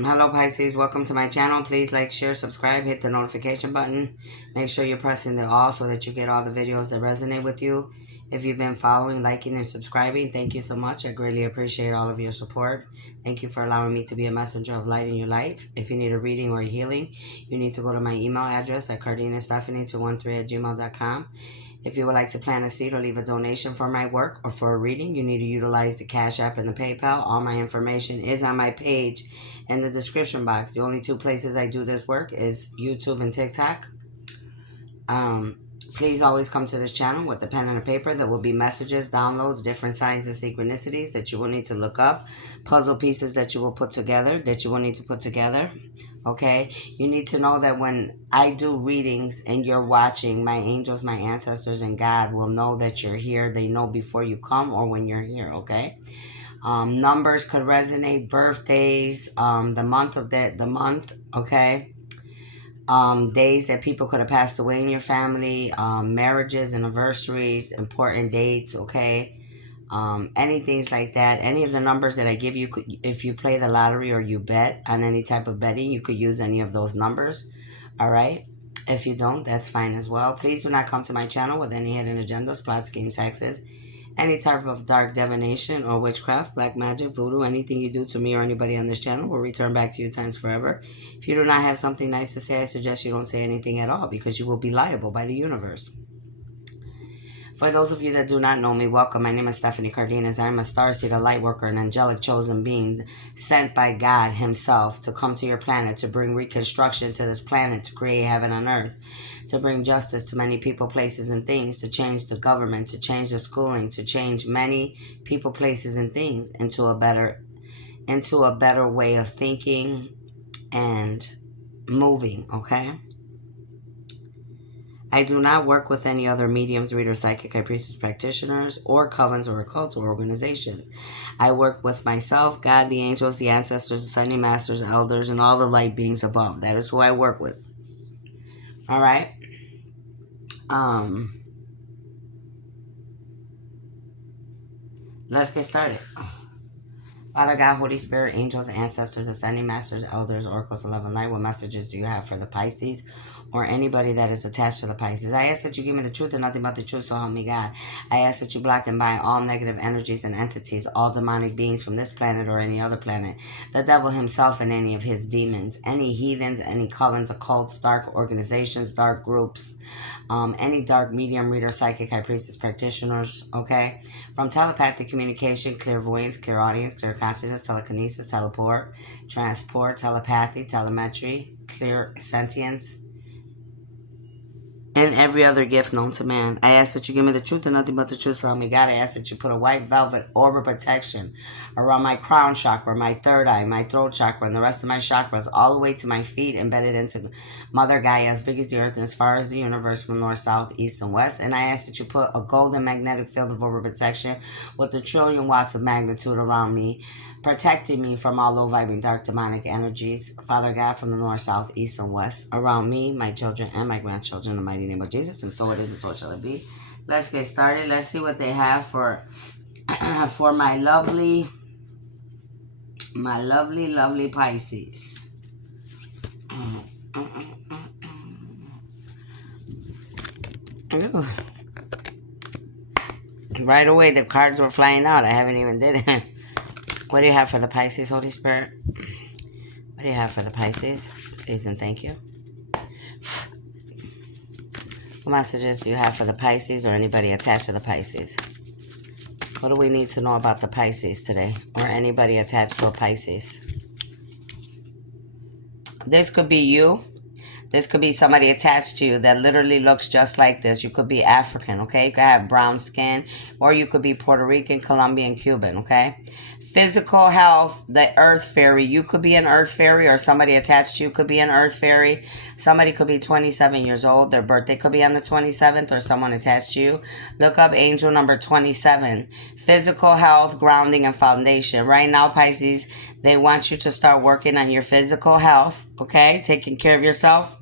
Hello Pisces, welcome to my channel. Please like, share, subscribe, hit the notification button. Make sure you're pressing the all so that you get all the videos that resonate with you. If you've been following, liking, and subscribing, thank you so much. I greatly appreciate all of your support. Thank you for allowing me to be a messenger of light in your life. If you need a reading or a healing, you need to go to my email address at cardinastephanie213@gmail.com. If you would like to plant a seed or leave a donation for my work or for a reading, you need to utilize the Cash App and the PayPal. All my information is on my page in the description box. The only two places I do this work is YouTube and TikTok. Please always come to this channel with a pen and a paper. There will be messages, downloads, different signs and synchronicities that you will need to look up, puzzle pieces that you will put together, that you will need to put together. Okay, you need to know that when I do readings and you're watching, my angels, my ancestors, and God will know that you're here. They know before you come or when you're here. Okay, numbers could resonate, birthdays, the month of the month. Okay, days that people could have passed away in your family, marriages, anniversaries, important dates. Okay. Anything like that. Any of the numbers that I give you, if you play the lottery or you bet on any type of betting, you could use any of those numbers. All right. If you don't, that's fine as well. Please do not come to my channel with any hidden agendas, plot schemes, hexes, any type of dark divination or witchcraft, black magic, voodoo. Anything you do to me or anybody on this channel will return back to you times forever. If you do not have something nice to say, I suggest you don't say anything at all because you will be liable by the universe. For those of you that do not know me, welcome. My name is Stephanie Cardenas. I am a starseed, a light worker, an angelic chosen being sent by God himself to come to your planet, to bring reconstruction to this planet, to create heaven on earth, to bring justice to many people, places, and things, to change the government, to change the schooling, to change many people, places, and things into a better way of thinking and moving, okay? I do not work with any other mediums, readers, psychic, high priestess, practitioners, or covens, or occults, or organizations. I work with myself, God, the angels, the ancestors, the ascending masters, elders, and all the light beings above. That is who I work with. All right. Let's get started. Father God, Holy Spirit, angels, ancestors, ascending masters, elders, oracles, 11 light, what messages do you have for the Pisces or anybody that is attached to the Pisces? I ask that you give me the truth and nothing but the truth, so help me God. I ask that you block and bind all negative energies and entities, all demonic beings from this planet or any other planet, the devil himself and any of his demons, any heathens, any covens, occults, dark organizations, dark groups, any dark medium, reader, psychic, high priestess, practitioners, okay? From telepathic communication, clairvoyance, clairaudience, clear consciousness, telekinesis, teleport, transport, telepathy, telemetry, clear sentience, and every other gift known to man. I ask that you give me the truth and nothing but the truth, so help me God. I ask that you put a white velvet orb of protection around my crown chakra, my third eye, my throat chakra, and the rest of my chakras, all the way to my feet, embedded into Mother Gaia, as big as the earth and as far as the universe, from north, south, east, and west. And I ask that you put a golden magnetic field of orb of protection with a trillion watts of magnitude around me, protecting me from all low vibrating dark demonic energies, Father God, from the north, south, east, and west, around me, my children, and my grandchildren, in the mighty name of Jesus. And so it is, and so shall it be. Let's get started. Let's see what they have for for my lovely Pisces. Right away, the cards were flying out. I haven't even did it. What do you have for the Pisces, Holy Spirit? What do you have for the Pisces? Please and thank you. What messages do you have for the Pisces or anybody attached to the Pisces? What do we need to know about the Pisces today? Or anybody attached to a Pisces? This could be you. This could be somebody attached to you that literally looks just like this. You could be African, okay? You could have brown skin. Or you could be Puerto Rican, Colombian, Cuban, okay? Physical health, the earth fairy. You could be an earth fairy, or somebody attached to you could be an earth fairy. Somebody could be 27 years old. Their birthday could be on the 27th, or someone attached to you. Look up angel number 27. Physical health, grounding, and foundation. Right now, Pisces, they want you to start working on your physical health, okay? Taking care of yourself.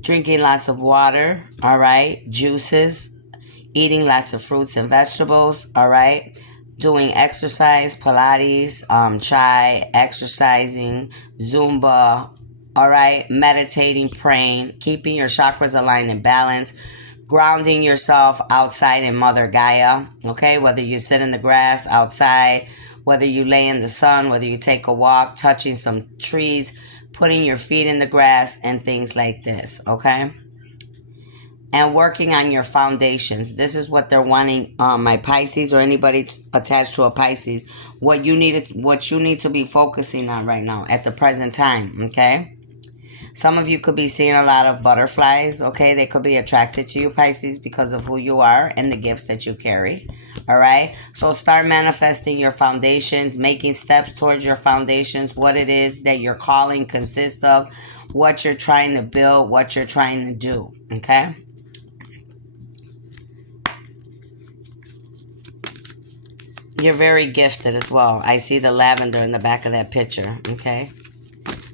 Drinking lots of water, all right? Juices. Eating lots of fruits and vegetables, all right? doing exercise, Pilates, chai, exercising, Zumba, all right, meditating, praying, keeping your chakras aligned and balanced, grounding yourself outside in Mother Gaia, okay, whether you sit in the grass outside, whether you lay in the sun, whether you take a walk, touching some trees, putting your feet in the grass, and things like this, okay? And working on your foundations. This is what they're wanting, my Pisces or anybody attached to a Pisces. What you need to be focusing on right now at the present time. Okay. Some of you could be seeing a lot of butterflies. Okay, they could be attracted to you, Pisces, because of who you are and the gifts that you carry. All right. So start manifesting your foundations, making steps towards your foundations. What it is that your calling consists of, what you're trying to build, what you're trying to do. Okay. You're very gifted as well. I see the lavender in the back of that picture, okay?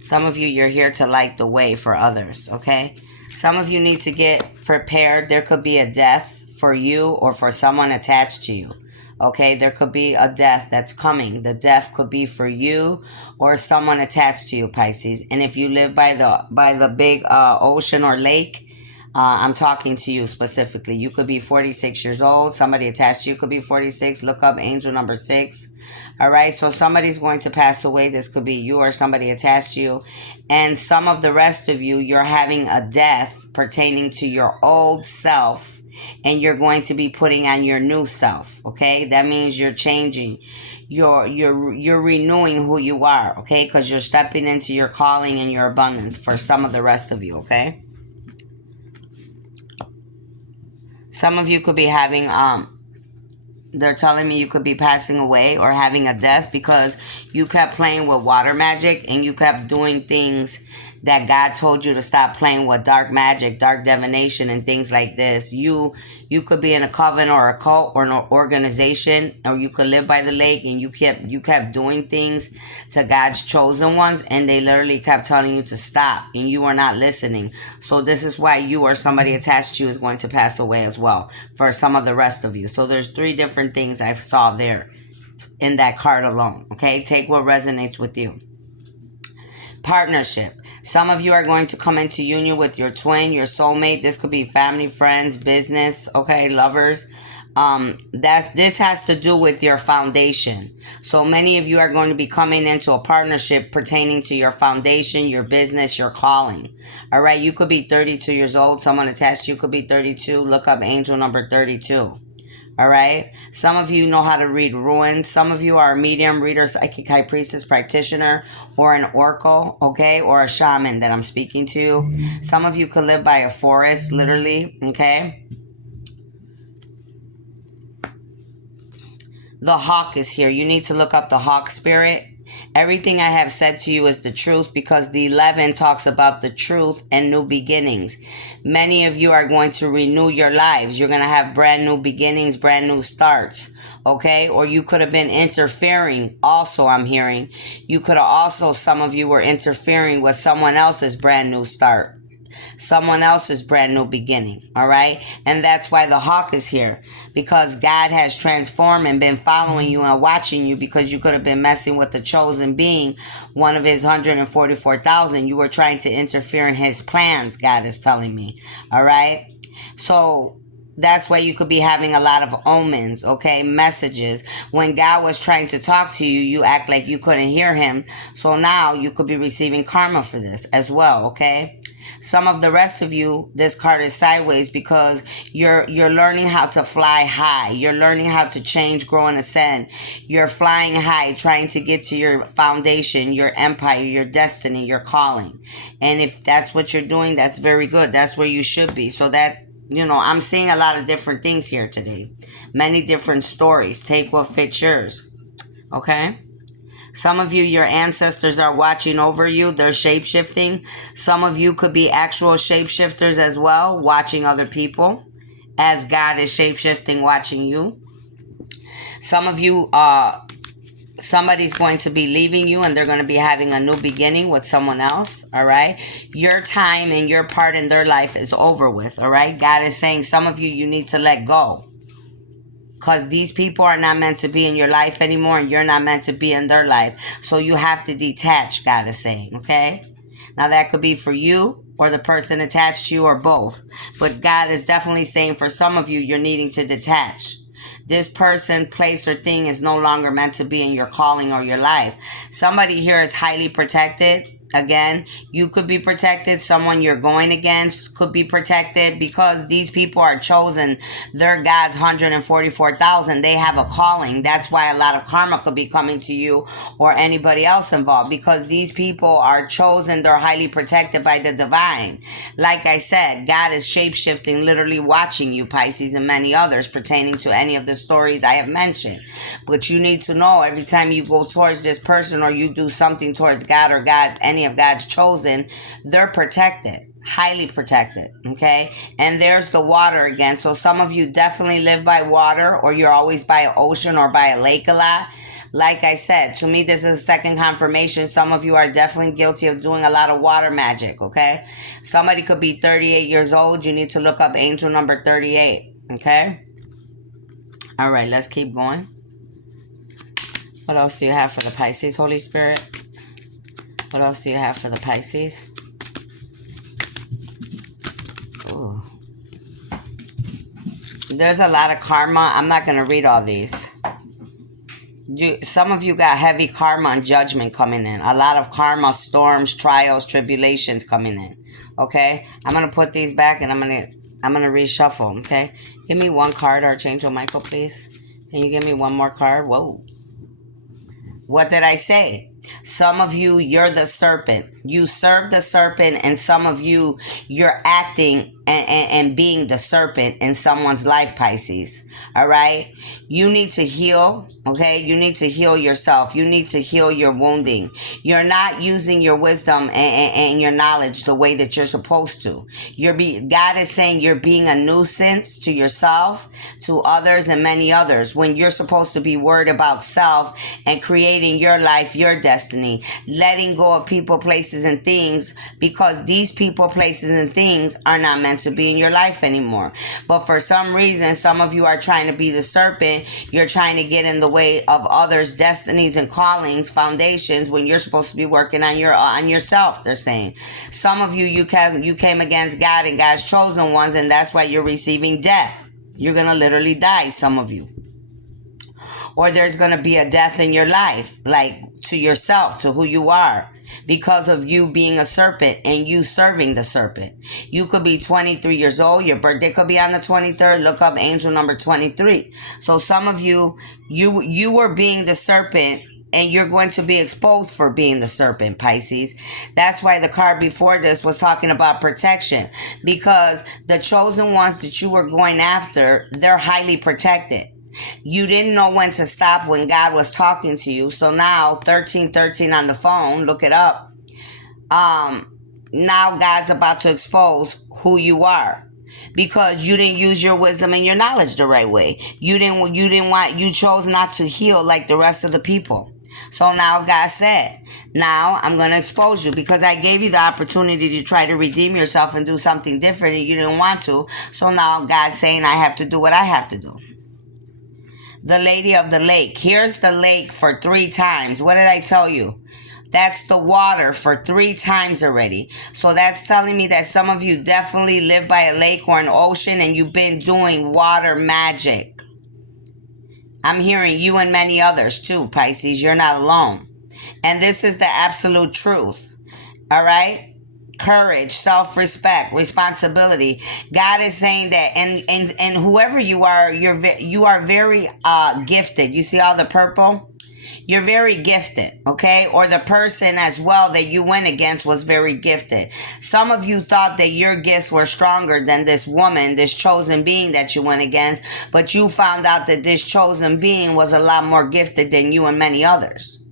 Some of you, you're here to light the way for others, okay? Some of you need to get prepared. There could be a death for you or for someone attached to you, okay? There could be a death that's coming. The death could be for you or someone attached to you, Pisces. And if you live by the big ocean or lake, I'm talking to you specifically. You could be 46 years old. Somebody attached to you could be 46. Look up angel number 6. All right. So somebody's going to pass away. This could be you or somebody attached to you. And some of the rest of you, you're having a death pertaining to your old self. And you're going to be putting on your new self. Okay. That means you're changing. You're renewing who you are. Okay. Because you're stepping into your calling and your abundance for some of the rest of you. Okay. Some of you could be having, they're telling me you could be passing away or having a death because you kept playing with water magic and you kept doing things that God told you to stop playing with, dark magic, dark divination, and things like this. You could be in a coven or a cult or an organization, or you could live by the lake and you kept doing things to God's chosen ones, and they literally kept telling you to stop, and you were not listening. So this is why you or somebody attached to you is going to pass away as well for some of the rest of you. So there's 3 different things I saw there in that card alone. Okay, take what resonates with you. Partnership. Some of you are going to come into union with your twin, your soulmate. This could be family, friends, business, okay, lovers. That this has to do with your foundation. So many of you are going to be coming into a partnership pertaining to your foundation, your business, your calling. All right, you could be 32 years old. Someone attached to you could be 32. Look up angel number 32. All right. Some of you know how to read runes. Some of you are a medium, reader, psychic, high priestess, practitioner, or an oracle, okay, or a shaman that I'm speaking to. Some of you could live by a forest, literally, okay. The hawk is here. You need to look up the hawk spirit. Everything I have said to you is the truth because the 11 talks about the truth and new beginnings. Many of you are going to renew your lives. You're going to have brand new beginnings, brand new starts. Okay? Or you could have been interfering. Also, I'm hearing. You could have also, some of you were interfering with someone else's brand new start. Someone else's brand new beginning, all right? And that's why the hawk is here, because God has transformed and been following you and watching you, because you could have been messing with the chosen being, one of his 144,000. You were trying to interfere in his plans, God is telling me, all right? So that's why you could be having a lot of omens, okay, messages. When God was trying to talk to you, you act like you couldn't hear him. So now you could be receiving karma for this as well, okay? Some of the rest of you, this card is sideways because you're learning how to fly high. You're learning how to change, grow, and ascend. You're flying high, trying to get to your foundation, your empire, your destiny, your calling. And if that's what you're doing, that's very good. That's where you should be. So that, you know, I'm seeing a lot of different things here today. Many different stories. Take what fits yours. Okay? Some of you, your ancestors are watching over you. They're shape-shifting. Some of you could be actual shape-shifters as well, watching other people as God is shape-shifting, watching you. Some of you, somebody's going to be leaving you and they're going to be having a new beginning with someone else, all right? Your time and your part in their life is over with, all right? God is saying some of you, you need to let go. because these people are not meant to be in your life anymore, and you're not meant to be in their life. So you have to detach, God is saying, okay? Now that could be for you or the person attached to you or both. But God is definitely saying for some of you, you're needing to detach. This person, place, or thing is no longer meant to be in your calling or your life. Somebody here is highly protected. Again, you could be protected. Someone you're going against could be protected because these people are chosen. They're God's 144,000. They have a calling. That's why a lot of karma could be coming to you or anybody else involved, because these people are chosen. They're highly protected by the divine. Like I said, God is shape-shifting, literally watching you, Pisces, and many others pertaining to any of the stories I have mentioned. But you need to know every time you go towards this person or you do something towards God or God, any of God's chosen, they're protected, highly protected, okay? And there's the water again. So some of you definitely live by water, or you're always by an ocean or by a lake a lot. Like I said, to me, this is a second confirmation. Some of you are definitely guilty of doing a lot of water magic, okay? Somebody could be 38 years old. You need to look up angel number 38, okay? All right, let's keep going. What else do you have for the Pisces, Holy Spirit? What else do you have for the Pisces? Ooh. There's a lot of karma. I'm not going to read all these. Some of you got heavy karma and judgment coming in. A lot of karma, storms, trials, tribulations coming in. Okay? I'm going to put these back and I'm going to reshuffle. Okay? Give me one card, Archangel Michael, please. Can you give me one more card? Whoa. What did I say? Some of you, you're the serpent. You serve the serpent, and some of you, you're acting and being the serpent in someone's life, Pisces. All right? You need to heal, okay? You need to heal yourself. You need to heal your wounding. You're not using your wisdom and your knowledge the way that you're supposed to. God is saying you're being a nuisance to yourself, to others, and many others, when you're supposed to be worried about self and creating your life, your destiny, letting go of people, places, and things, because these people, places, and things are not meant to be in your life anymore. But for some reason, some of you are trying to be the serpent. You're trying to get in the way of others' destinies and callings, foundations, when you're supposed to be working on yourself. They're saying some of you came against God and God's chosen ones, and that's why you're receiving death. You're gonna literally die, some of you. Or there's going to be a death in your life, like to yourself, to who you are, because of you being a serpent and you serving the serpent. You could be 23 years old. Your birthday could be on the 23rd. Look up angel number 23. So some of you were being the serpent, and you're going to be exposed for being the serpent, Pisces. That's why the card before this was talking about protection, because the chosen ones that you were going after, they're highly protected. You didn't know when to stop when God was talking to you. So now 1313 on the phone, look it up. Now God's about to expose who you are, because you didn't use your wisdom and your knowledge the right way. You chose not to heal like the rest of the people. So now God said, now I'm going to expose you, because I gave you the opportunity to try to redeem yourself and do something different, and you didn't want to. So now God's saying I have to do what I have to do. The Lady of the Lake. Here's the lake for 3 times. What did I tell you? That's the water for 3 times already. So that's telling me that some of you definitely live by a lake or an ocean, and you've been doing water magic. I'm hearing you and many others too, Pisces. You're not alone. And this is the absolute truth. All right? Courage, self-respect, responsibility. God is saying that, and whoever you are, you are very gifted. You see all the purple? You're very gifted, okay? Or the person as well that you went against was very gifted. Some of you thought that your gifts were stronger than this woman, this chosen being that you went against, but you found out that this chosen being was a lot more gifted than you and many others.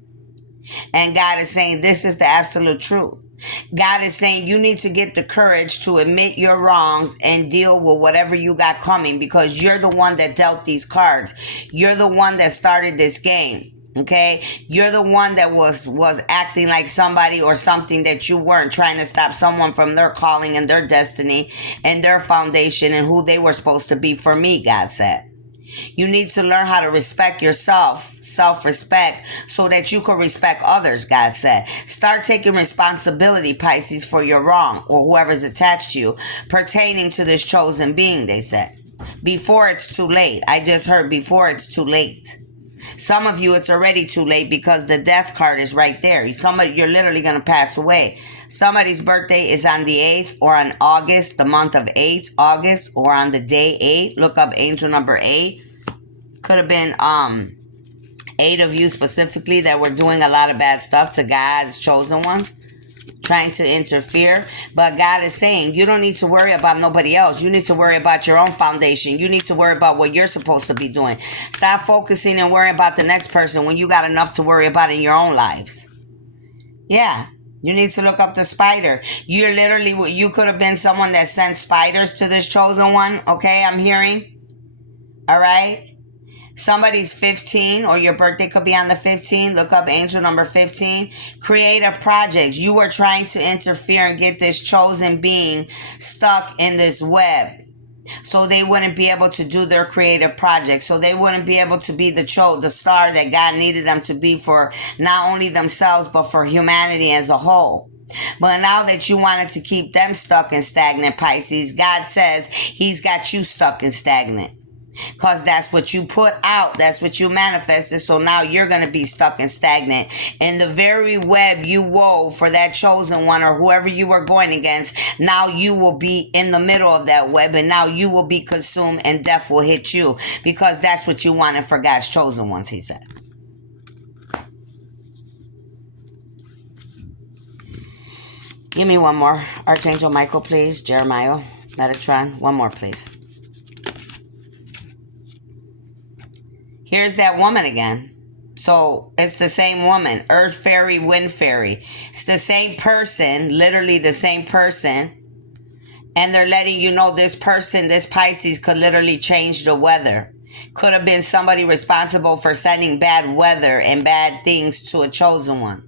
And God is saying this is the absolute truth. God is saying you need to get the courage to admit your wrongs and deal with whatever you got coming, because you're the one that dealt these cards. You're the one that started this game. Okay, you're the one that was acting like somebody or something that you weren't, trying to stop someone from their calling and their destiny and their foundation and who they were supposed to be for me, God said. You need to learn how to respect yourself, self-respect, so that you can respect others, God said. Start taking responsibility, Pisces, for your wrong, or whoever's attached to you, pertaining to this chosen being, they said. Before it's too late. I just heard before it's too late. Some of you, it's already too late because the death card is right there. You're literally going to pass away. Somebody's birthday is on the 8th or on August, the month of 8, August, or on the day 8. Look up angel number 8. Could have been 8 of you specifically that were doing a lot of bad stuff to God's chosen ones, trying to interfere. But God is saying you don't need to worry about nobody else. You need to worry about your own foundation. You need to worry about what you're supposed to be doing. Stop focusing and worrying about the next person when you got enough to worry about in your own lives. Yeah. You need to look up the spider. You could have been someone that sent spiders to this chosen one. Okay, I'm hearing. All right. Somebody's 15 or your birthday could be on the 15th. Look up angel number 15. Creative projects. You were trying to interfere and get this chosen being stuck in this web, so they wouldn't be able to do their creative projects, so they wouldn't be able to be the star that God needed them to be for not only themselves, but for humanity as a whole. But now that you wanted to keep them stuck and stagnant, Pisces, God says he's got you stuck and stagnant. Because that's what you put out. That's what you manifested. So now you're going to be stuck and stagnant in the very web you wove for that chosen one or whoever you were going against. Now you will be in the middle of that web, and now you will be consumed and death will hit you, because that's what you wanted for God's chosen ones, he said. Give me one more. Archangel Michael, please. Jeremiah, Metatron. One more, please. Here's that woman again. So it's the same woman. Earth fairy, wind fairy. It's the same person, literally the same person. And they're letting you know this person, this Pisces, could literally change the weather. Could have been somebody responsible for sending bad weather and bad things to a chosen one.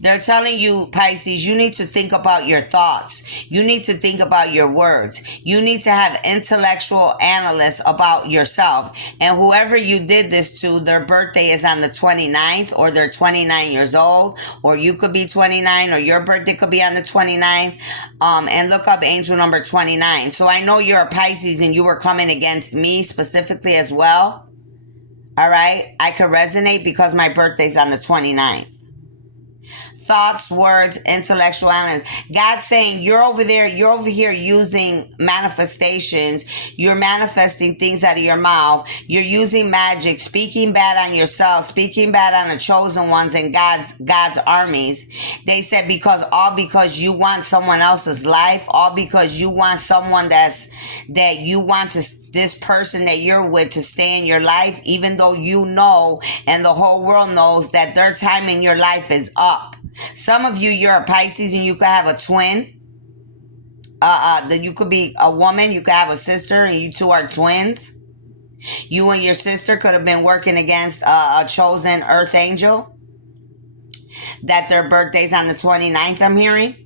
They're telling you, Pisces, you need to think about your thoughts. You need to think about your words. You need to have intellectual analysis about yourself. And whoever you did this to, their birthday is on the 29th, or they're 29 years old, or you could be 29, or your birthday could be on the 29th. And look up angel number 29. So I know you're a Pisces and you were coming against me specifically as well. All right. I could resonate because my birthday's on the 29th. Thoughts, words, intellectual analysis. God's saying you're over here using manifestations. You're manifesting things out of your mouth. You're using magic, speaking bad on yourself, speaking bad on the chosen ones and God's armies. They said because you want someone else's life, all because you want someone that you want this person that you're with to stay in your life, even though you know and the whole world knows that their time in your life is up. Some of you, you're a Pisces and you could have a twin. You could be a woman, you could have a sister, and you two are twins. You and your sister could have been working against a chosen earth angel that their birthday's on the 29th, I'm hearing.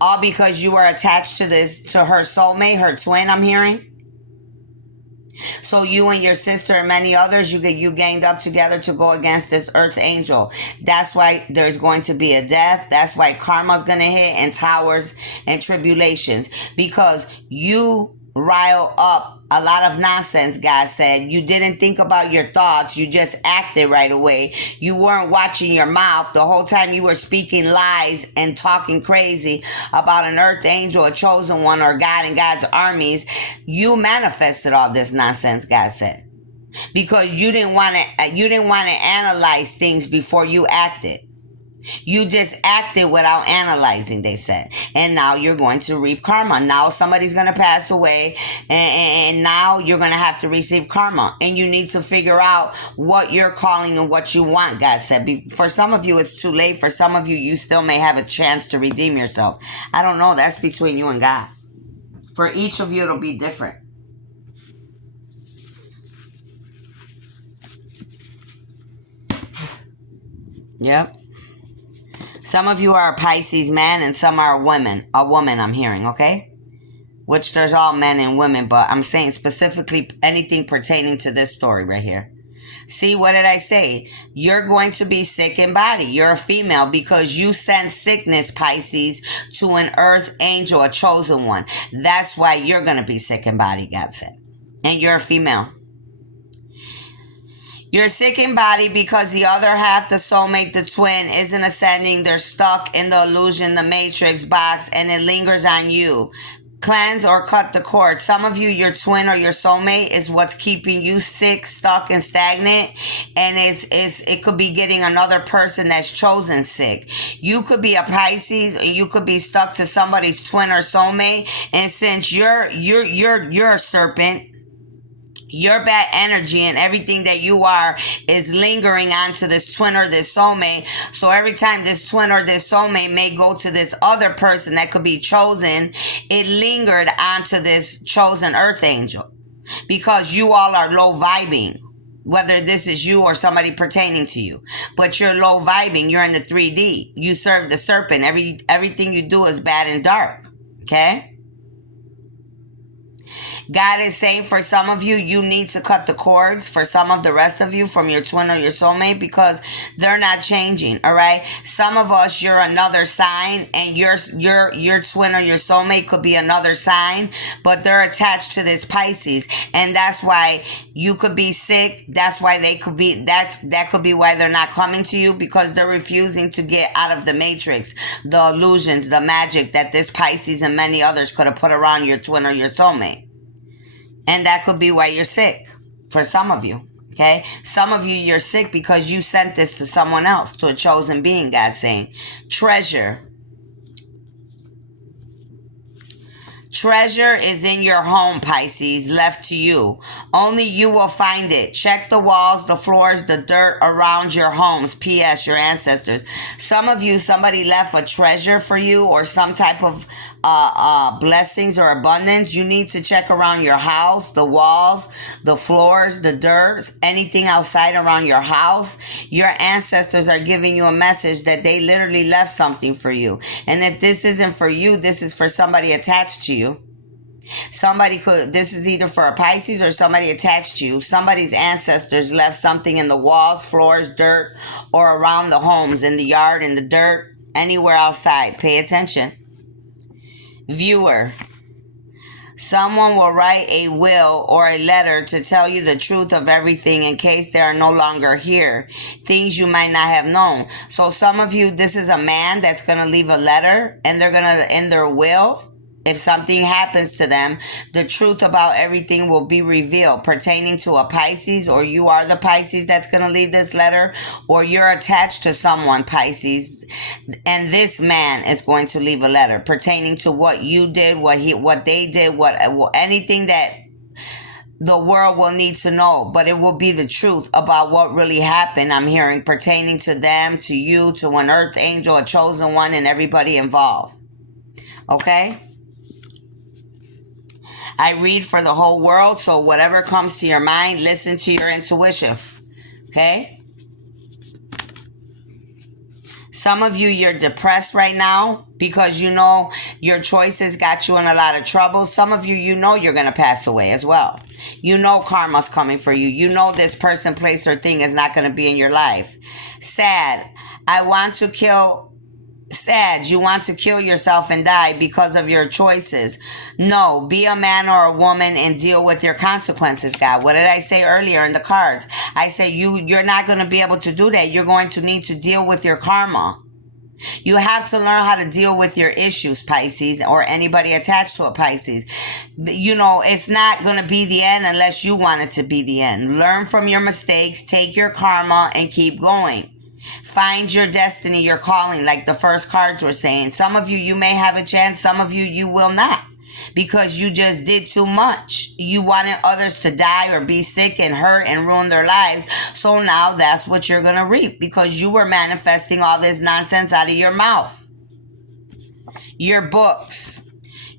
All because you were attached to her soulmate, her twin, I'm hearing. So you and your sister and many others, you ganged up together to go against this earth angel. That's why there's going to be a death. That's why karma's going to hit, and towers and tribulations. Because you rile up a lot of nonsense, God said. You didn't think about your thoughts. You just acted right away. You weren't watching your mouth. The whole time you were speaking lies and talking crazy about an earth angel, a chosen one, or God and God's armies. You manifested all this nonsense, God said. Because you didn't want to analyze things before you acted. You just acted without analyzing, they said. And now you're going to reap karma. Now somebody's going to pass away, and now you're going to have to receive karma. And you need to figure out what you're calling and what you want, God said. For some of you, it's too late. For some of you, you still may have a chance to redeem yourself. I don't know. That's between you and God. For each of you, it'll be different. Yep. Some of you are a Pisces man and some are a woman. A woman, I'm hearing, okay? which there's all men and women, but I'm saying specifically anything pertaining to this story right here. See, what did I say? You're going to be sick in body. You're a female because you send sickness, Pisces, to an earth angel, a chosen one. That's why you're going to be sick in body, God said. And you're a female. You're sick in body because the other half, the soulmate, the twin, isn't ascending. They're stuck in the illusion, the matrix box, and it lingers on you. Cleanse or cut the cord. Some of you, your twin or your soulmate is what's keeping you sick, stuck, and stagnant. And it could be getting another person that's chosen sick. You could be a Pisces and you could be stuck to somebody's twin or soulmate. And since you're a serpent, your bad energy and everything that you are is lingering onto this twin or this soulmate. So every time this twin or this soulmate may go to this other person that could be chosen, it lingered onto this chosen earth angel because you all are low vibing, whether this is you or somebody pertaining to you. But you're low vibing. You're in the 3D. You serve the serpent. Everything you do is bad and dark. Okay? God is saying for some of you, you need to cut the cords for some of the rest of you from your twin or your soulmate because they're not changing, all right? Some of us, you're another sign and your twin or your soulmate could be another sign, but they're attached to this Pisces. And that's why you could be sick. That's why they could be, that could be why they're not coming to you because they're refusing to get out of the matrix, the illusions, the magic that this Pisces and many others could have put around your twin or your soulmate. And that could be why you're sick for some of you, okay? Some of you, you're sick because you sent this to someone else, to a chosen being, God's saying. Treasure. Treasure is in your home, Pisces, left to you. Only you will find it. Check the walls, the floors, the dirt around your homes. P.S. Your ancestors. Some of you, somebody left a treasure for you or some type of blessings or abundance. You need to check around your house, the walls, the floors, the dirt, anything outside around your house. Your ancestors are giving you a message that they literally left something for you. And if this isn't for you, this is for somebody attached to you. This is either for a Pisces or somebody attached to you. Somebody's ancestors left something in the walls, floors, dirt, or around the homes, in the yard, in the dirt, anywhere outside. Pay attention. Viewer. Someone will write a will or a letter to tell you the truth of everything in case they are no longer here. Things you might not have known. So some of you, this is a man that's going to leave a letter and they're going to, in their will, if something happens to them, the truth about everything will be revealed pertaining to a Pisces, or you are the Pisces that's going to leave this letter, or you're attached to someone, Pisces, and this man is going to leave a letter pertaining to what you did, what they did, anything that the world will need to know, but it will be the truth about what really happened. I'm hearing pertaining to them, to you, to an earth angel, a chosen one, and everybody involved. Okay? I read for the whole world, so whatever comes to your mind, listen to your intuition, okay? Some of you, you're depressed right now because you know your choices got you in a lot of trouble. Some of you, you know you're going to pass away as well. You know karma's coming for you. You know this person, place, or thing is not going to be in your life. Sad. Sad, you want to kill yourself and die because of your choices. No, be a man or a woman and deal with your consequences, God. What did I say earlier in the cards? I said you're not going to be able to do that. You're going to need to deal with your karma. You have to learn how to deal with your issues, Pisces, or anybody attached to a Pisces. You know, it's not going to be the end unless you want it to be the end. Learn from your mistakes, take your karma, and keep going. Find your destiny, your calling, like the first cards were saying. Some of you, you may have a chance. Some of you, you will not. Because you just did too much. You wanted others to die or be sick and hurt and ruin their lives. So now that's what you're going to reap. Because you were manifesting all this nonsense out of your mouth. Your books.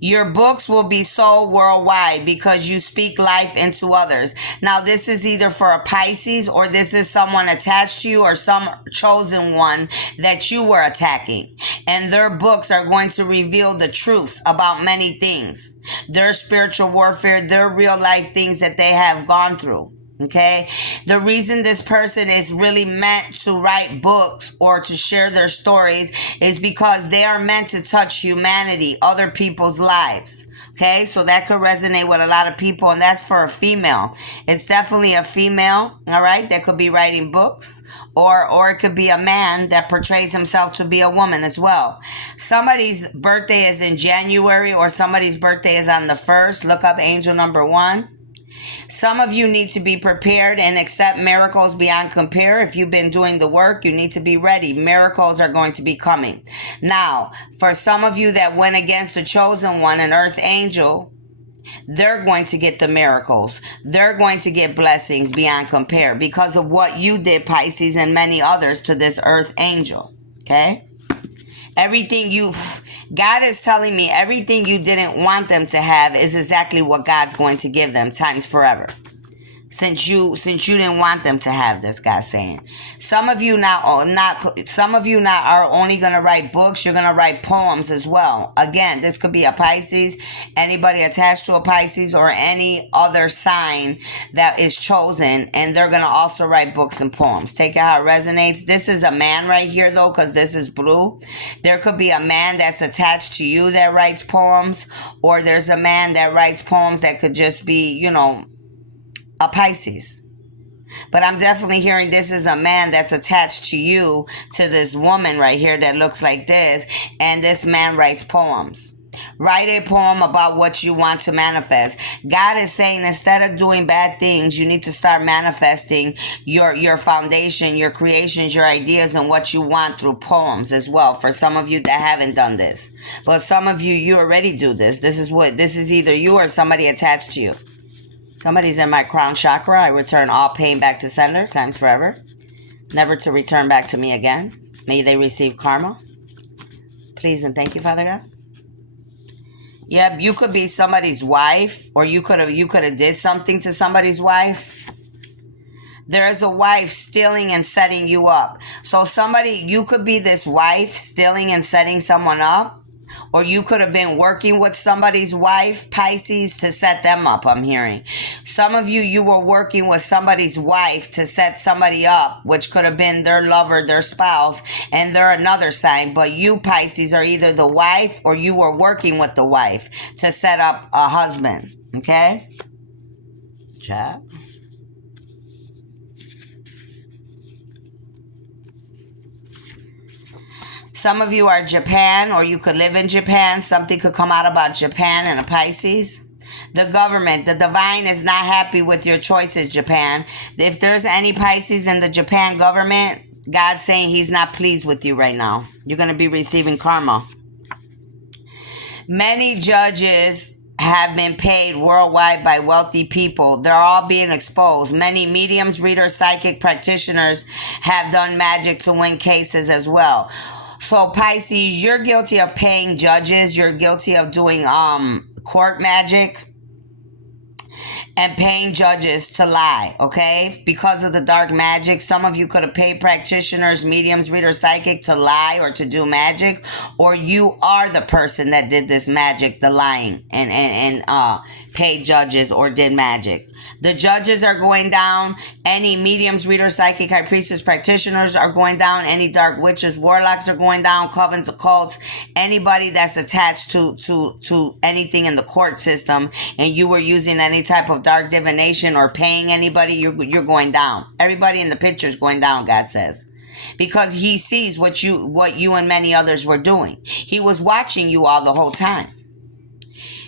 Your books will be sold worldwide because you speak life into others. Now, this is either for a Pisces, or this is someone attached to you, or some chosen one that you were attacking. And their books are going to reveal the truths about many things. Their spiritual warfare, their real life things that they have gone through. Okay, the reason this person is really meant to write books or to share their stories is because they are meant to touch humanity, other people's lives. Okay, so that could resonate with a lot of people, and that's for a female. It's definitely a female, all right, that could be writing books, or it could be a man that portrays himself to be a woman as well. Somebody's birthday is in January, or somebody's birthday is on the 1st. Look up angel number 1. Some of you need to be prepared and accept miracles beyond compare. If you've been doing the work, you need to be ready. Miracles are going to be coming. Now, for some of you that went against the chosen one, an earth angel, they're going to get the miracles. They're going to get blessings beyond compare because of what you did, Pisces, and many others to this earth angel. Okay? God is telling me everything you didn't want them to have is exactly what God's going to give them times forever. Since you didn't want them to have this, God's saying. Some of you now are only going to write books. You're going to write poems as well. Again, this could be a Pisces, anybody attached to a Pisces, or any other sign that is chosen, and they're going to also write books and poems. Take it how it resonates. This is a man right here, though, because this is blue. There could be a man that's attached to you that writes poems, or there's a man that writes poems that could just be, a Pisces. But I'm definitely hearing this is a man that's attached to you, to this woman right here that looks like this, and this man writes poems. Write a poem about what you want to manifest. God is saying instead of doing bad things, you need to start manifesting your foundation, your creations, your ideas, and what you want through poems as well. For some of you that haven't done this. But some of you already do this. This is either you or somebody attached to you. Somebody's in my crown chakra. I return all pain back to sender, times forever. Never to return back to me again. May they receive karma. Please and thank you, Father God. Yep, you could be somebody's wife, or you could have did something to somebody's wife. There is a wife stealing and setting you up. So you could be this wife stealing and setting someone up. Or you could have been working with somebody's wife, Pisces, to set them up, I'm hearing. Some of you were working with somebody's wife to set somebody up, which could have been their lover, their spouse, and they're another sign. But you, Pisces, are either the wife or you were working with the wife to set up a husband. Okay? Chat. Some of you are Japan, or you could live in Japan. Something could come out about Japan and a Pisces. The government, the divine is not happy with your choices, Japan. If there's any Pisces in the Japan government, God's saying he's not pleased with you right now. You're going to be receiving karma. Many judges have been paid worldwide by wealthy people. They're all being exposed. Many mediums, readers, psychic practitioners have done magic to win cases as well. So Pisces, you're guilty of paying judges. You're guilty of doing court magic and paying judges to lie, okay? Because of the dark magic, some of you could have paid practitioners, mediums, readers, psychic to lie or to do magic, or you are the person that did this magic, the lying, and paid judges or did magic. The judges are going down. Any mediums, readers, psychic, high priestess, practitioners are going down. Any dark witches, warlocks are going down. Covens, occults, anybody that's attached to anything in the court system, and you were using any type of dark divination or paying anybody, you're going down. Everybody in the picture is going down, God says. Because he sees what you and many others were doing. He was watching you all the whole time.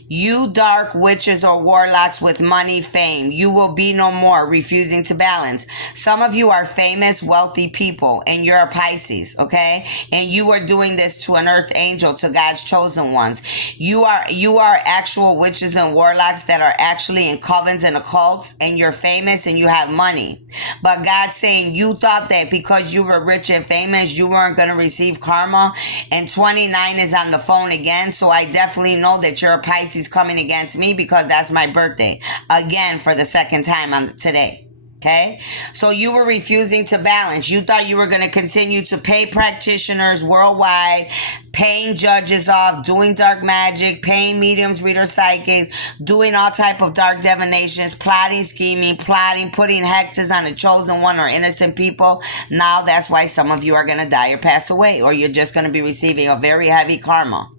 You dark witches or warlocks with money, fame, you will be no more, refusing to balance. Some of you are famous, wealthy people, and you're a Pisces, okay? And you are doing this to an earth angel, to God's chosen ones. You are actual witches and warlocks that are actually in covens and occults, and you're famous and you have money. But God's saying you thought that because you were rich and famous, you weren't going to receive karma. And 29 is on the phone again. So I definitely know that you're a Pisces coming against me because that's my birthday. Again, for the second time on today. Okay, so you were refusing to balance. You thought you were going to continue to pay practitioners worldwide, paying judges off, doing dark magic, paying mediums, readers, psychics, doing all type of dark divinations, plotting, scheming, putting hexes on the chosen one or innocent people. Now that's why some of you are going to die or pass away, or you're just going to be receiving a very heavy karma.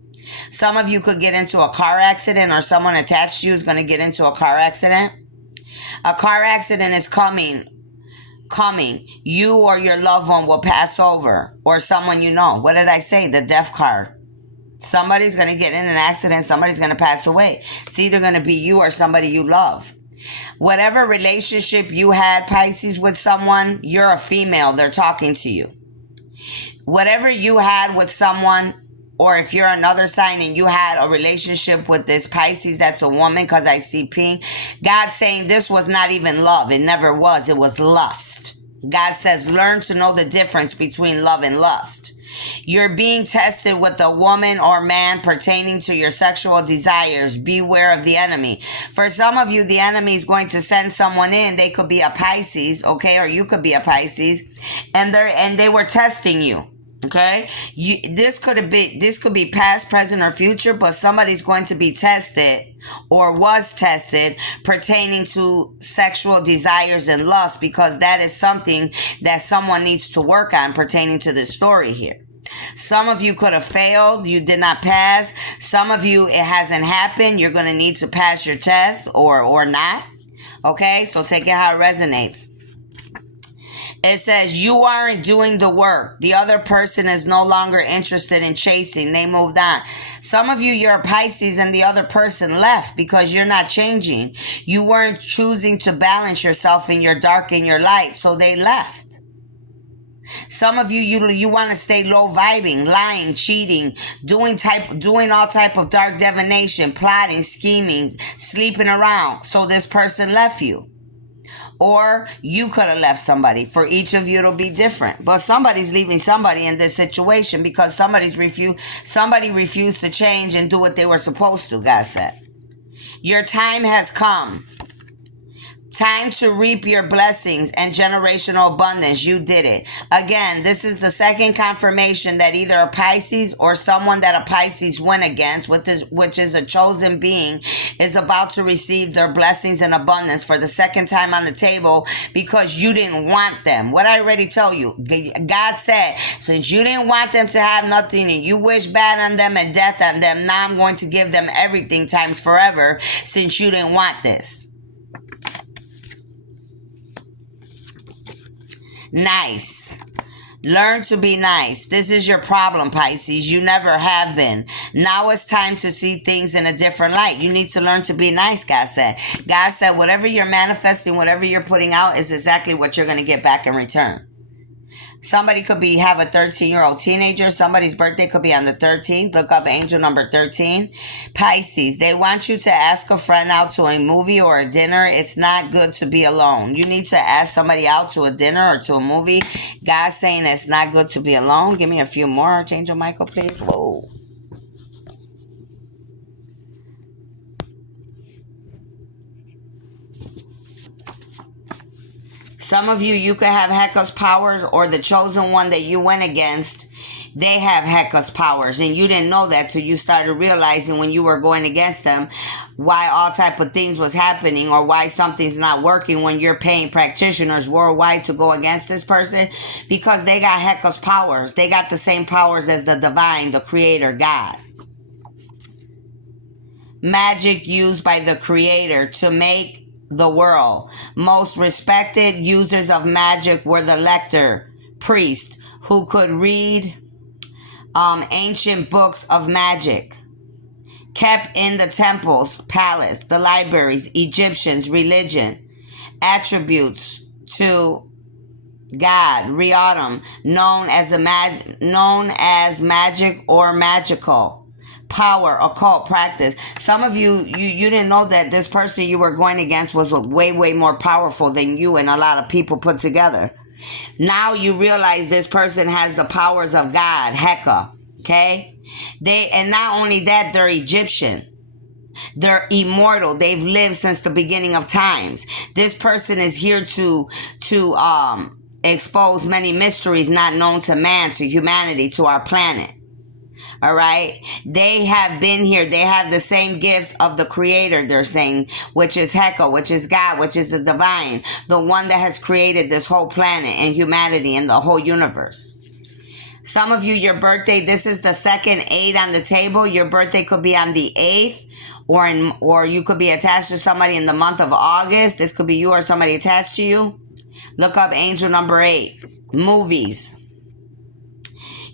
Some of you could get into a car accident, or someone attached to you is going to get into a car accident. A car accident is coming. You or your loved one will pass over, or someone you know. What did I say? The death card. Somebody's going to get in an accident. Somebody's going to pass away. It's either going to be you or somebody you love. Whatever relationship you had, Pisces, with someone, you're a female. They're talking to you. Whatever you had with someone, or if you're another sign and you had a relationship with this Pisces that's a woman, because I see pink, God's saying this was not even love. It never was. It was lust. God says learn to know the difference between love and lust. You're being tested with a woman or man pertaining to your sexual desires. Beware of the enemy. For some of you, the enemy is going to send someone in. They could be a Pisces, okay, or you could be a Pisces, and they were testing you. Okay, this could be past, present, or future, but somebody's going to be tested or was tested pertaining to sexual desires and lust, because that is something that someone needs to work on pertaining to this story here. Some of you could have failed. You did not pass. Some of you, it hasn't happened. You're going to need to pass your test or not. Okay, so take it how it resonates. It says you aren't doing the work. The other person is no longer interested in chasing. They moved on. Some of you, you're a Pisces and the other person left because you're not changing. You weren't choosing to balance yourself in your dark and your light, so they left. Some of you, you want to stay low vibing, lying, cheating, doing all type of dark divination, plotting, scheming, sleeping around. So this person left you. Or you could have left somebody. For each of you, it'll be different. But somebody's leaving somebody in this situation because somebody refused to change and do what they were supposed to, God said. Your time has come. Time to reap your blessings and generational abundance. You did it. Again, this is the second confirmation that either a Pisces or someone that a Pisces went against, which is a chosen being, is about to receive their blessings and abundance for the second time on the table because you didn't want them. What I already told you, God said, since you didn't want them to have nothing and you wish bad on them and death on them, now I'm going to give them everything times forever since you didn't want this. Nice. Learn to be nice. This is your problem, Pisces. You never have been. Now it's time to see things in a different light. You need to learn to be nice, God said. God said whatever you're manifesting, whatever you're putting out is exactly what you're going to get back in return. Somebody could have a 13-year-old teenager. Somebody's birthday could be on the 13th. Look up angel number 13. Pisces, they want you to ask a friend out to a movie or a dinner. It's not good to be alone. You need to ask somebody out to a dinner or to a movie. God's saying it's not good to be alone. Give me a few more, Archangel Michael, please. Whoa. Some of you could have Heka's powers, or the chosen one that you went against, they have Heka's powers, and you didn't know that till you started realizing when you were going against them why all type of things was happening, or why something's not working when you're paying practitioners worldwide to go against this person, because they got Heka's powers. They got the same powers as the divine, the creator, God. Magic used by the creator to make the world. Most respected users of magic were the lector, priest, who could read ancient books of magic, kept in the temples, palace, the libraries, Egyptians, religion, attributes to God, Riatum, known as magic or magical. power, occult practice. Some of you didn't know that this person you were going against was way more powerful than you and a lot of people put together. Now you realize this person has the powers of God, Heka. Okay? And not only that, they're Egyptian. They're immortal. They've lived since the beginning of times. This person is here to expose many mysteries not known to man, to humanity, to our planet. All right. They have been here. They have the same gifts of the creator, they're saying, which is Heka, which is God, which is the divine, the one that has created this whole planet and humanity and the whole universe. Some of you, your birthday, this is the second 8 on the table. Your birthday could be on the 8th, or you could be attached to somebody in the month of August. This could be you or somebody attached to you. Look up angel number 8. Movies.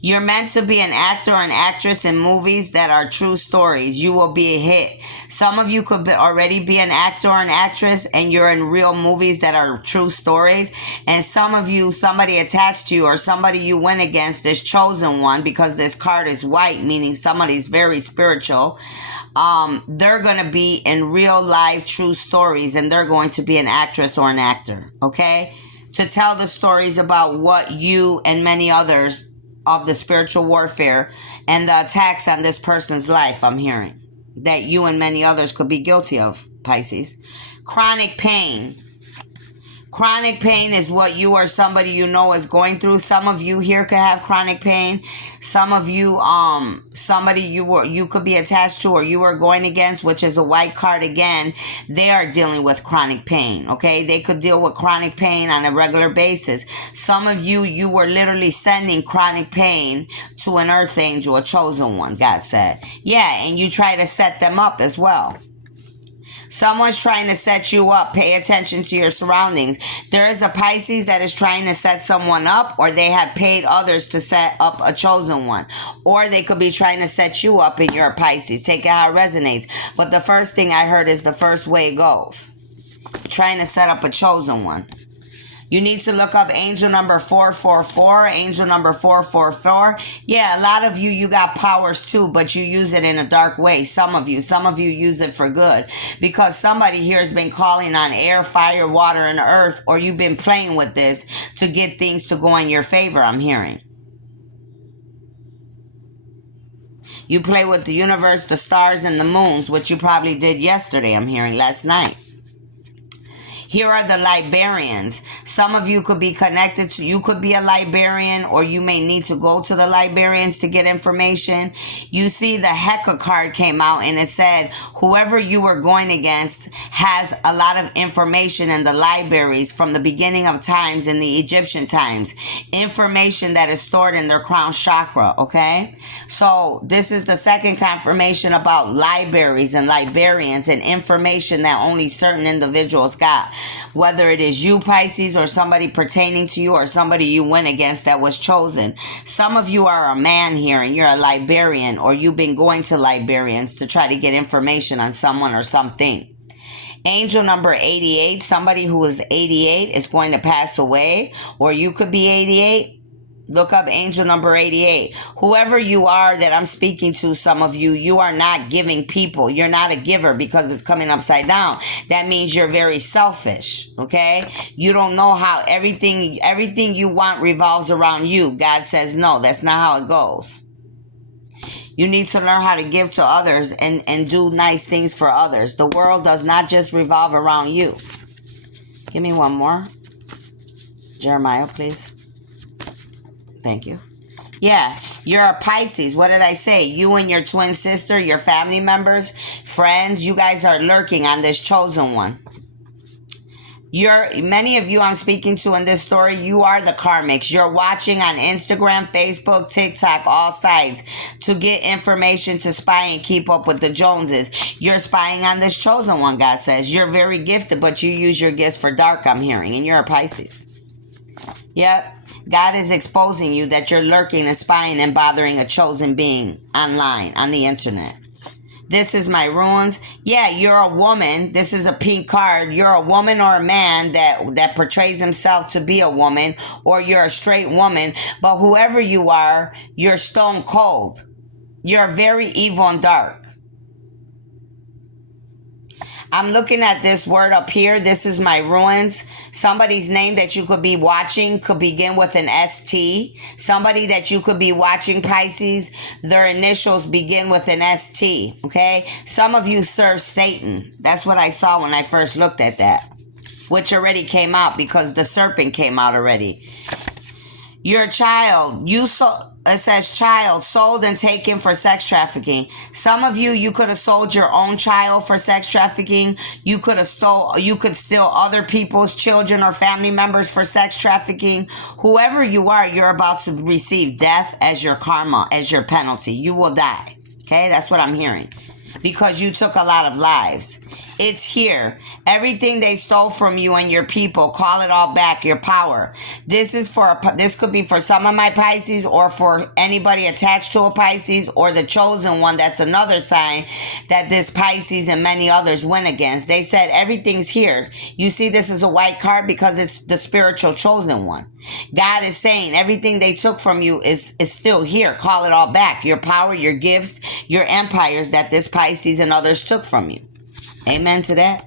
You're meant to be an actor or an actress in movies that are true stories. You will be a hit. Some of you could already be an actor or an actress and you're in real movies that are true stories. And some of you, somebody attached to you or somebody you went against, this chosen one, because this card is white, meaning somebody's very spiritual. They're going to be in real life true stories and they're going to be an actress or an actor. Okay? To tell the stories about what you and many others of the spiritual warfare and the attacks on this person's life, I'm hearing, that you and many others could be guilty of, Pisces. Chronic pain. Chronic pain is what you or somebody you know is going through. Some of you here could have chronic pain. Some of you, somebody you could be attached to or you are going against, which is a white card again, they are dealing with chronic pain, okay? They could deal with chronic pain on a regular basis. Some of you were literally sending chronic pain to an earth angel, a chosen one, God said. Yeah, and you try to set them up as well. Someone's trying to set you up. Pay attention to your surroundings. There is a Pisces that is trying to set someone up, or they have paid others to set up a chosen one. Or they could be trying to set you up and you're a Pisces. Take it how it resonates. But the first thing I heard is the first way it goes. Trying to set up a chosen one. You need to look up angel number 444, angel number 444. Yeah, a lot of you got powers too, but you use it in a dark way. Some of you use it for good because somebody here has been calling on air, fire, water, and earth, or you've been playing with this to get things to go in your favor, I'm hearing. You play with the universe, the stars, and the moons, which you probably did yesterday, I'm hearing, last night. Here are the librarians. Some of you could be connected to, you could be a librarian, or you may need to go to the librarians to get information. You see the Heka card came out and it said, whoever you were going against has a lot of information in the libraries from the beginning of times in the Egyptian times. Information that is stored in their crown chakra, okay? So this is the second confirmation about libraries and librarians and information that only certain individuals got. Whether it is you, Pisces, or somebody pertaining to you or somebody you went against that was chosen. Some of you are a man here and you're a librarian, or you've been going to librarians to try to get information on someone or something. Angel number 88, somebody who is 88 is going to pass away, or you could be 88. Look up angel number 88. Whoever you are that I'm speaking to, some of you, you are not giving people. You're not a giver because it's coming upside down. That means you're very selfish, okay? You don't know how everything you want revolves around you. God says, no, that's not how it goes. You need to learn how to give to others and do nice things for others. The world does not just revolve around you. Give me one more. Jeremiah, please. Thank you. Yeah, you're a Pisces. What did I say? You and your twin sister, your family members, friends, you guys are lurking on this chosen one. Many of you I'm speaking to in this story, you are the karmics. You're watching on Instagram, Facebook, TikTok, all sides to get information to spy and keep up with the Joneses. You're spying on this chosen one, God says. You're very gifted, but you use your gifts for dark, I'm hearing, and you're a Pisces. Yep. God is exposing you that you're lurking and spying and bothering a chosen being online, on the internet. This is my runes. Yeah, you're a woman. This is a pink card. You're a woman or a man that portrays himself to be a woman, or you're a straight woman. But whoever you are, you're stone cold. You're very evil and dark. I'm looking at this word up here. This is my ruins. Somebody's name that you could be watching could begin with an ST. Somebody that you could be watching, Pisces, their initials begin with an ST. Okay? Some of you serve Satan. That's what I saw when I first looked at that, which already came out because the serpent came out already. Your child, it says child, sold and taken for sex trafficking. Some of you, you could have sold your own child for sex trafficking. You could steal other people's children or family members for sex trafficking. Whoever you are, you're about to receive death as your karma, as your penalty. You will die. Okay, that's what I'm hearing. Because you took a lot of lives. It's here. Everything they stole from you and your people, call it all back, your power. This could be for some of my Pisces, or for anybody attached to a Pisces, or the chosen one. That's another sign that this Pisces and many others went against. They said everything's here. You see, this is a white card because it's the spiritual chosen one. God is saying everything they took from you is still here. Call it all back. Your power, your gifts, your empires that this Pisces and others took from you. Amen to that.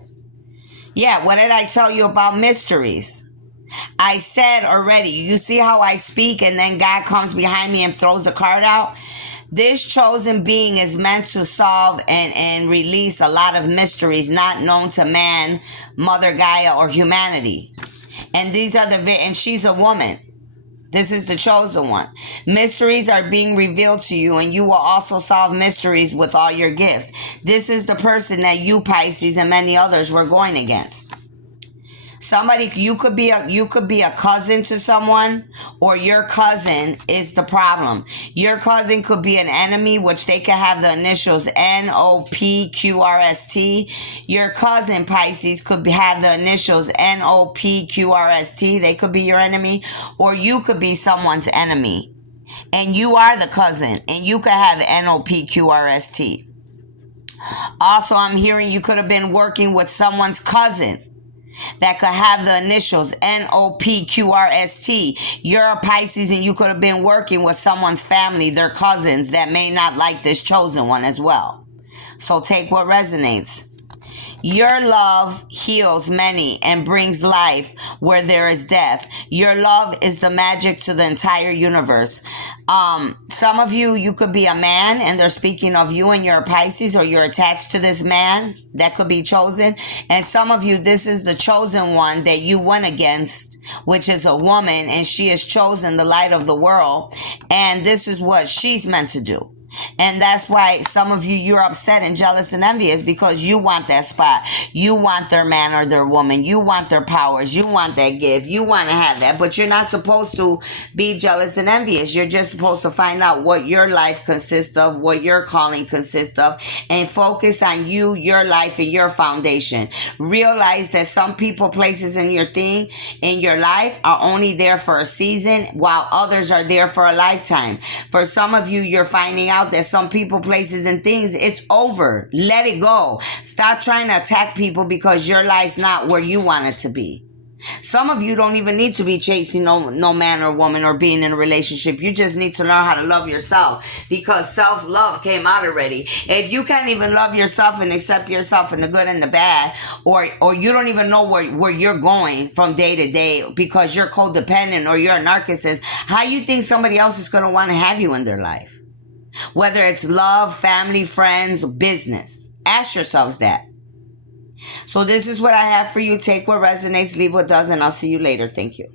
Yeah, what did I tell you about mysteries? I said already, you see how I speak and then God comes behind me and throws the card out? This chosen being is meant to solve and release a lot of mysteries not known to man, Mother Gaia, or humanity. And and she's a woman. This is the chosen one. Mysteries are being revealed to you, and you will also solve mysteries with all your gifts. This is the person that you, Pisces, and many others were going against. Somebody, you could be a cousin to someone, or your cousin is the problem. Your cousin could be an enemy, which they could have the initials NOPQRST. Your cousin, Pisces, could have the initials NOPQRST. They could be your enemy, or you could be someone's enemy, and you are the cousin, and you could have NOPQRST. Also, I'm hearing you could have been working with someone's cousin that could have the initials NOPQRST. You're a Pisces, and you could have been working with someone's family, their cousins, that may not like this chosen one as well. So take what resonates. Your love heals many and brings life where there is death. Your love is the magic to the entire universe. Some of you, you could be a man, and they're speaking of you, and you're a Pisces, or you're attached to this man that could be chosen. And some of you, this is the chosen one that you went against, which is a woman, and she has chosen the light of the world. And this is what she's meant to do. And that's why some of you, you're upset and jealous and envious, because you want that spot. You want their man or their woman. You want their powers. You want that gift. You want to have that. But you're not supposed to be jealous and envious. You're just supposed to find out what your life consists of, what your calling consists of, and focus on you, your life, and your foundation. Realize that some people, places in your life are only there for a season, while others are there for a lifetime. For some of you, you're finding out that some people, places, and things, it's over. Let it go. Stop trying to attack people because your life's not where you want it to be. Some of you don't even need to be chasing no man or woman or being in a relationship. You just need to learn how to love yourself, because self-love came out already. If you can't even love yourself and accept yourself in the good and the bad, or you don't even know where you're going from day to day because you're codependent or you're a narcissist, how you think somebody else is going to want to have you in their life? Whether it's love, family, friends, business. Ask yourselves that. So this is what I have for you. Take what resonates, leave what doesn't. I'll see you later. Thank you.